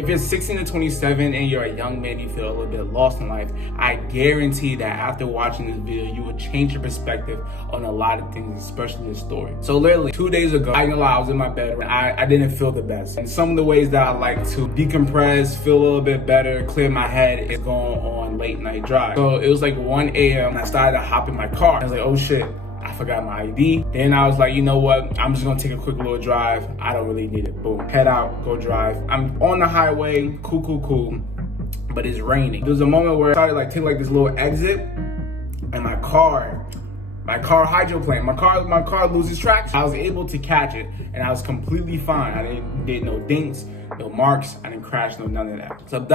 If you're 16 to 27 and you're a young man, you feel a little bit lost in life, I guarantee that after watching this video, you will change your perspective on a lot of things, especially this story. So literally 2 days ago, I ain't gonna lie, I was in my bed. I didn't feel the best. And some of the ways that I like to decompress, feel a little bit better, clear my head is going on late night drive. So it was like 1 a.m. I started to hop in my car. I was like, oh shit, I forgot my ID. Then I was like, you know what? I'm just gonna take a quick little drive. I don't really need it. Boom, head out, go drive. I'm on the highway, cool. But it's raining. There was a moment where I started like take like this little exit, and my car hydroplaned. My car loses traction. I was able to catch it, and I was completely fine. I did no dinks, no marks. I didn't crash, no none of that. So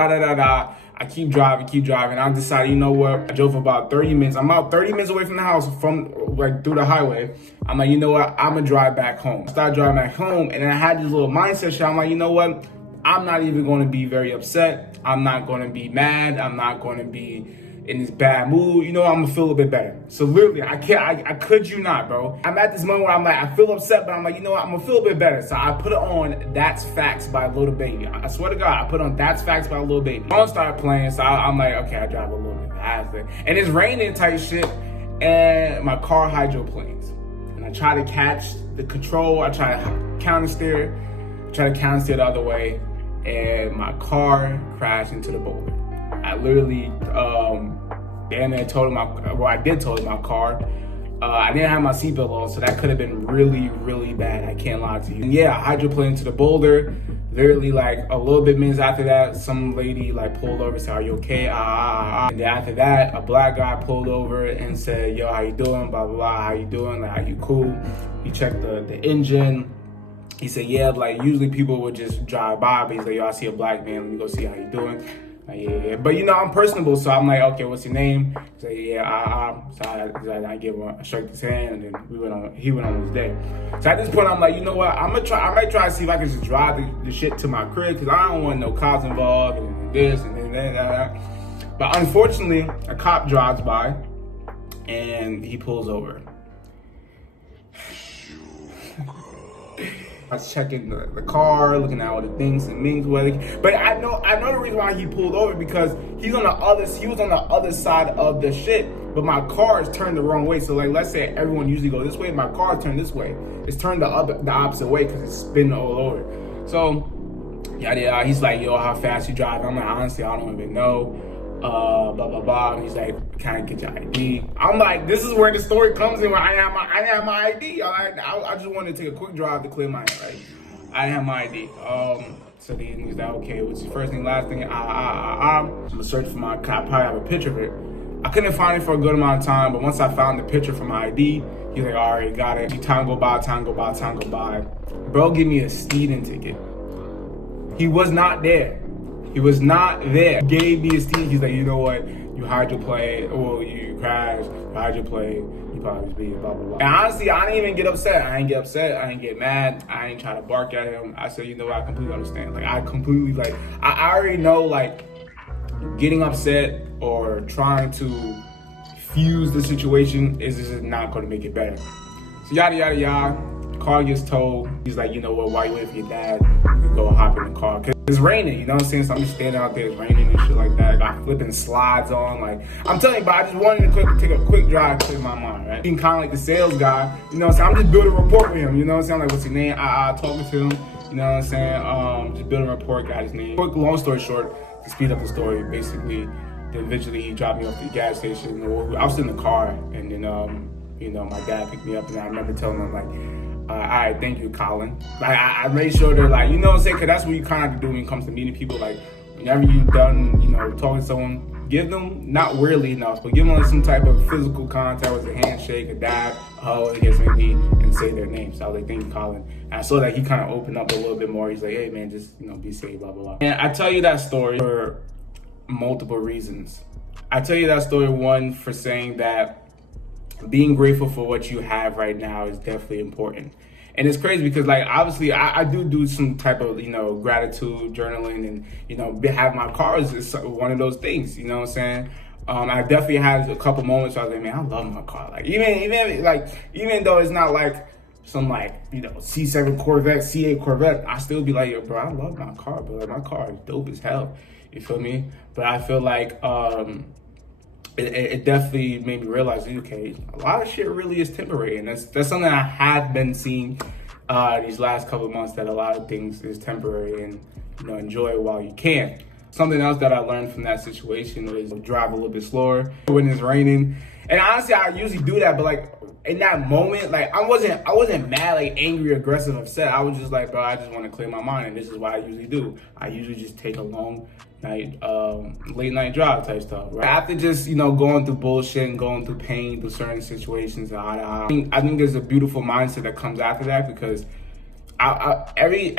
I keep driving. I decided, you know what? I drove for about 30 minutes. I'm about 30 minutes away from the house, from like through the highway. I'm like, you know what? I'm gonna drive back home. I started driving back home, and then I had this little mindset shit. I'm like, you know what? I'm not even gonna be very upset. I'm not gonna be mad. I'm not gonna be in this bad mood. You know, I'm gonna feel a little bit better. So literally, I could you not, bro. I'm at this moment where I'm like, I feel upset, but I'm like, you know what? I'm gonna feel a bit better. So I put it on That's Facts by Lil Baby. I swear to God, I put on That's Facts by Lil Baby. The song started playing, so I'm like, okay, I drive a little bit faster. And it's raining type shit, and my car hydroplanes. And I try to catch the control, I try to counter steer the other way, and my car crashed into the boulder. I literally, damn near totaled I did total my car. I didn't have my seatbelt on, so that could have been really, really bad. I can't lie to you. And yeah, I hydroplaned into the boulder. Literally, like a little bit minutes after that, some lady like pulled over and said, "Are you okay?" And then after that, a black guy pulled over and said, "Yo, how you doing? Blah blah blah. How you doing? Like, are you cool?" He checked the engine. He said, "Yeah, like usually people would just drive by, but he's like, yo, I see a black man. Let me go see how you doing." Like, yeah. But you know, I'm personable, so I'm like, okay, what's your name? He's like, yeah, so I give him, I shook his hand, and then he went on his day. So at this point, I'm like, you know what? I might try to see if I can just drive the shit to my crib, because I don't want no cops involved and this and then that. But unfortunately, a cop drives by and he pulls over. I was checking the car, looking at all the things and things. But I know the reason why he pulled over, because he was on the other side of the shit, but my car is turned the wrong way. So like, let's say everyone usually goes this way, my car is turned this way. It's turned the opposite way because it's spinning all over. So yeah, he's like, yo, how fast you drive? I'm like, honestly, I don't even know. Blah blah blah. And he's like, can I get your ID? I'm like, this is where the story comes in, where I have my ID. I just wanted to take a quick drive to clear my head, right? I didn't have my ID. So he's like, okay, what's your first name, last name? I'm gonna search for my cop. Probably have a picture of it. I couldn't find it for a good amount of time, but once I found the picture for my ID, he's like, all right, got it. Time go by. Bro, give me a speeding ticket. He was not there. He gave me his teeth. He's like, you know what? You hydroplane, or you crash, hydroplane, you probably speed, blah, blah, blah. And honestly, I didn't even get upset. I didn't get mad. I didn't try to bark at him. I said, you know what? I completely understand. Like, I already know, like, getting upset or trying to fuse the situation is just not going to make it better. So yada. Car gets towed. He's like, you know what? While you wait for your dad, you go hop in the car. Cause it's raining, you know what I'm saying? So I'm just standing out there, it's raining and shit like that. I got flipping slides on, like, I'm telling you, but I just wanted to take a quick drive to clear my mind, right? Being kind of like the sales guy, you know what I'm saying? I'm just building a rapport with him, you know what I'm saying? I'm like, what's your name? Talking to him, you know what I'm saying? Just building a rapport, got his name. Quick, long story short, to speed up the story, basically, then eventually he dropped me off at the gas station. I was in the car, and then, you know, my dad picked me up, and I remember telling him, like, all right, thank you, Colin. Like, I made sure they're like, you know what I'm saying? Because that's what you kind of do when it comes to meeting people. Like, whenever you've done, you know, talking to someone, give them, not weirdly enough, but give them like some type of physical contact, with a handshake, a dab, a hug, I guess maybe, and say their name. So I was like, thank you, Colin. And I saw that he kind of opened up a little bit more. He's like, hey, man, just, you know, be safe, blah, blah, blah. And I tell you that story for multiple reasons. I tell you that story, one, for saying that being grateful for what you have right now is definitely important. And it's crazy because, like, obviously I do some type of, you know, gratitude journaling, and, you know, have my cars is one of those things, you know what I'm saying? I definitely had a couple moments where I was like, man, I love my car. Like, even though it's not like some like, you know, C7 Corvette, C8 Corvette, I still be like, yo, bro, I love my car, bro. Like, my car is dope as hell. You feel me? But I feel like it definitely made me realize, okay, a lot of shit really is temporary, and that's something I have been seeing these last couple of months, that a lot of things is temporary, and you know, enjoy it while you can. Something else that I learned from that situation is drive a little bit slower when it's raining. And honestly, I usually do that, but like in that moment, like I wasn't mad, like angry, aggressive, upset. I was just like, bro, I just want to clear my mind, and this is what I usually do. I usually just take a long night, late night drive type stuff, right? After just, you know, going through bullshit and going through pain through certain situations, I think there's a beautiful mindset that comes after that, because every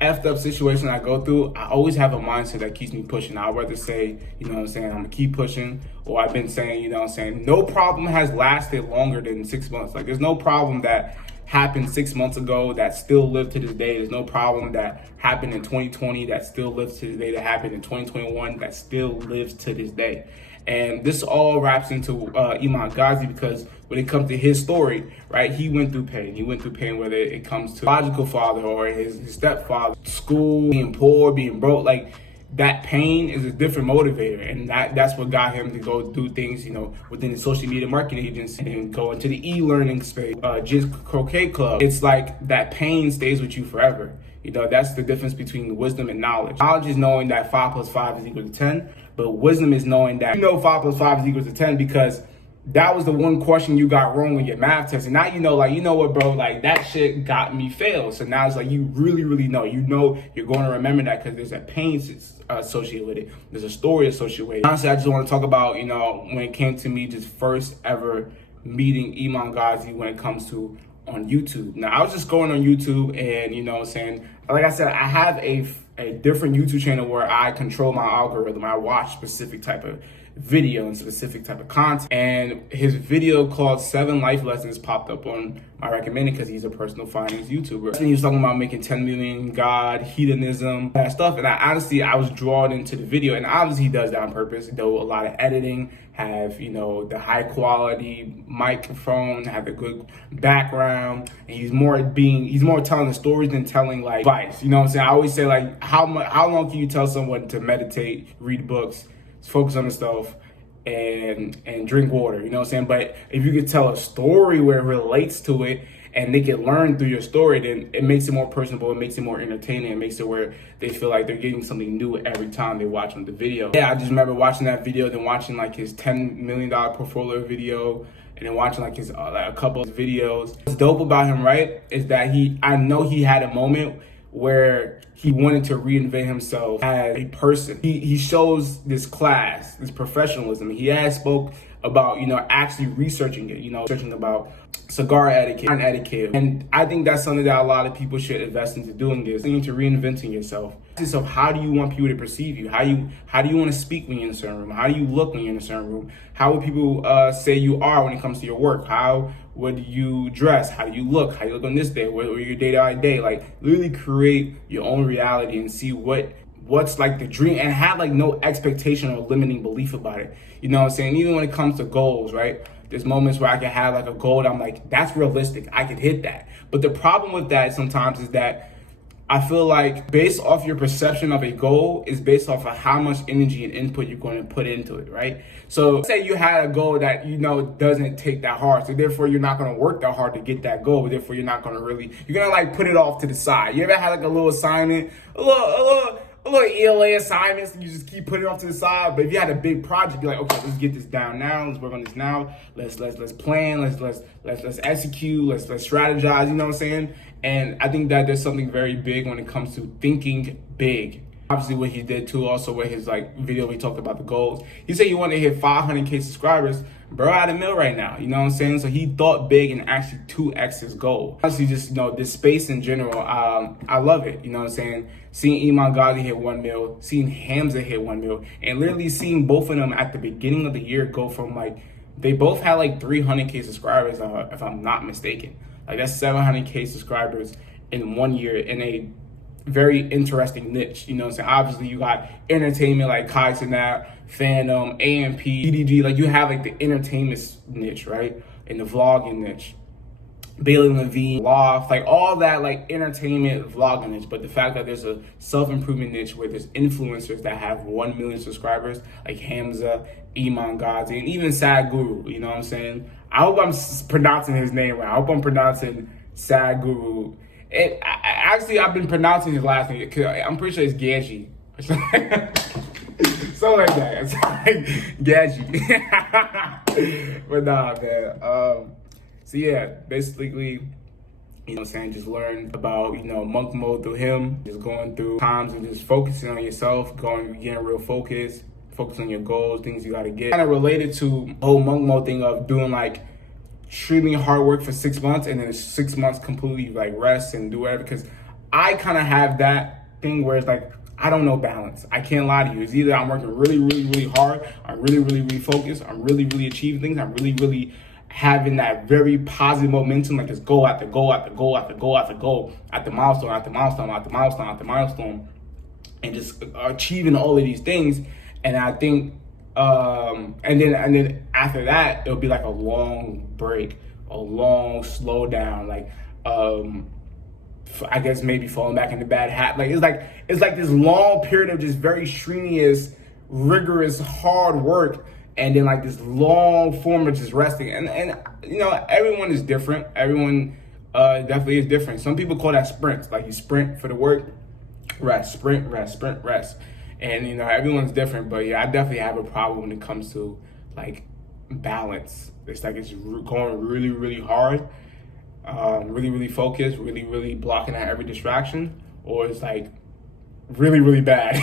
effed up situation I go through, I always have a mindset that keeps me pushing. I'd rather say, you know what I'm saying, I'm gonna keep pushing, or I've been saying, you know what I'm saying, no problem has lasted longer than 6 months. Like, there's no problem that happened 6 months ago that still lives to this day. There's no problem that happened in 2020 that still lives to this day, that happened in 2021 that still lives to this day. And this all wraps into Iman Gadzhi, because when it comes to his story, right, he went through pain. He went through pain, whether it comes to biological father or his stepfather, school, being poor, being broke. Like, that pain is a different motivator, and that's what got him to go do things, you know, within the social media marketing agency and go into the e-learning space, just croquet club. It's like that pain stays with you forever. You know, that's the difference between wisdom and knowledge. Knowledge is knowing that 5 plus 5 is equal to 10, but wisdom is knowing that you know 5 plus 5 is equal to 10 because that was the one question you got wrong on your math test. And now you know, like, you know what, bro, like, that shit got me failed. So now it's like, you really, really know. You know you're going to remember that because there's a pain associated with it. There's a story associated with it. Honestly, I just want to talk about, you know, when it came to me just first ever meeting Iman Gadzhi when it comes to on YouTube. Now, I was just going on YouTube and, you know what I'm saying, like I said, I have a different YouTube channel where I control my algorithm. I watch specific type of video and specific type of content, and his video called 7 Life Lessons popped up on my recommended because he's a personal finance YouTuber. And he was talking about making 10 million, God, hedonism, that stuff. And I was drawn into the video, and obviously he does that on purpose. He does a lot of editing, have, you know, the high quality microphone, have a good background, and he's more telling the stories than telling like advice. You know what I'm saying? I always say, like, how long can you tell someone to meditate, read books, focus on themselves, and drink water, you know what I'm saying? But if you could tell a story where it relates to it and they can learn through your story, then it makes it more personable, it makes it more entertaining, it makes it where they feel like they're getting something new every time they watch on the video. Yeah, I just remember watching that video, then watching like his $10 million portfolio video, and then watching like his a couple of videos. What's dope about him, right, is that I know he had a moment where he wanted to reinvent himself as a person. He shows this class, this professionalism. He has spoke about, you know, actually researching it, you know, researching about cigar etiquette, wine etiquette. And I think that's something that a lot of people should invest into doing, is into reinventing yourself. So how do you want people to perceive you? How do you want to speak when you're in a certain room? How do you look when you're in a certain room? How would people say you are when it comes to your work? How would you dress? How do you look? How do you look on this day? What your day-to-day? Like, literally create your own reality and see what's like the dream, and have like no expectation or limiting belief about it. You know what I'm saying? Even when it comes to goals, right? There's moments where I can have like a goal that I'm like, that's realistic, I could hit that. But the problem with that sometimes is that I feel like based off your perception of a goal is based off of how much energy and input you're going to put into it, right? So say you had a goal that, you know, doesn't take that hard, so therefore you're not going to work that hard to get that goal, therefore you're not going to you're going to like put it off to the side. You ever had like a little assignment, a little ELA assignments, and you just keep putting it off to the side? But if you had a big project, you're like, okay, let's get this down now, let's work on this now, let's plan, let's execute, let's strategize, you know what I'm saying? And I think that there's something very big when it comes to thinking big. Obviously what he did too, also with his like video, he talked about the goals. He said he wanted to hit 500K subscribers. Bro, at $1 million right now, you know what I'm saying? So he thought big and actually 2x his goal. Honestly, just, you know, this space in general, I love it, you know what I'm saying? Seeing Iman Gadzhi hit 1 mil, seeing Hamza hit 1 mil, and literally seeing both of them at the beginning of the year go from like, they both had like 300K subscribers, if I'm not mistaken. Like, that's 700K subscribers in 1 year in a very interesting niche, you know what I'm saying? Obviously, you got entertainment like Kai Cenat, Fandom, AMP, EDG, like you have like the entertainment niche, right? And the vlogging niche. Bailey Levine, Loft, like all that like entertainment vlogging niche. But the fact that there's a self-improvement niche where there's influencers that have 1 million subscribers, like Hamza, Iman Gadzhi, and even Sad Guru, you know what I'm saying? I hope I'm pronouncing his name right. I hope I'm pronouncing Sad Guru. Actually, I've been pronouncing his last name, cause I'm pretty sure it's Gadzhi. Something like that. It's like Gadzhi. But nah, man. So yeah, basically, you know what I'm saying, just learn about, you know, monk mode through him, just going through times and just focusing on yourself, getting real focus on your goals, things you gotta get. Kind of related to the whole monk mode thing of doing like extremely hard work for 6 months and then 6 months completely like rest and do whatever, because I kind of have that thing where it's like, I don't know balance. I can't lie to you. It's either I'm working really, really, really hard, I'm really, really, really focused, I'm really, really achieving things, I'm really, really having that very positive momentum, like just goal after goal after goal after goal after goal, after milestone after milestone after milestone after milestone, and just achieving all of these things. And I think, and then after that, it'll be like a long break, a long slow down, like I guess maybe falling back into bad habit. Like it's like this long period of just very strenuous, rigorous, hard work. And then like this long form of just resting. And you know, everyone is different. Everyone definitely is different. Some people call that sprints. Like you sprint for the work, rest, sprint, rest, sprint, rest. And you know, everyone's different. But yeah, I definitely have a problem when it comes to like balance. It's like it's going really, really hard, really, really focused, really, really blocking out every distraction. Or it's like really, really bad.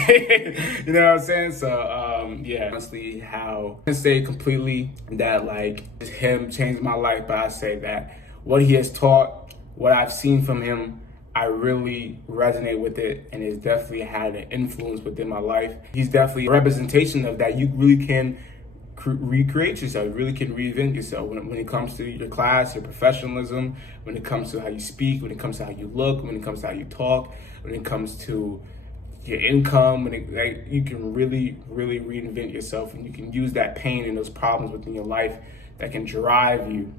You know what I'm saying? So yeah, honestly, how I say completely that like him changed my life, but I say that what he has taught, what I've seen from him, I really resonate with it, and it's definitely had an influence within my life. He's definitely a representation of that. You really can recreate yourself, you really can reinvent yourself when it comes to your class, your professionalism, when it comes to how you speak, when it comes to how you look, when it comes to how you talk, when it comes to your income, and like you can really, really reinvent yourself, and you can use that pain and those problems within your life that can drive you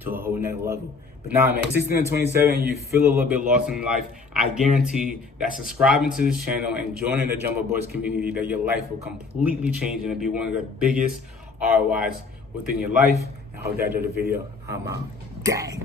to a whole nother level. But nah, man, 16 and 27, you feel a little bit lost in life. I guarantee that subscribing to this channel and joining the Jumbo Boys community, that your life will completely change and it'll be one of the biggest ROIs within your life. I hope that enjoyed the video. I'm out. Gang.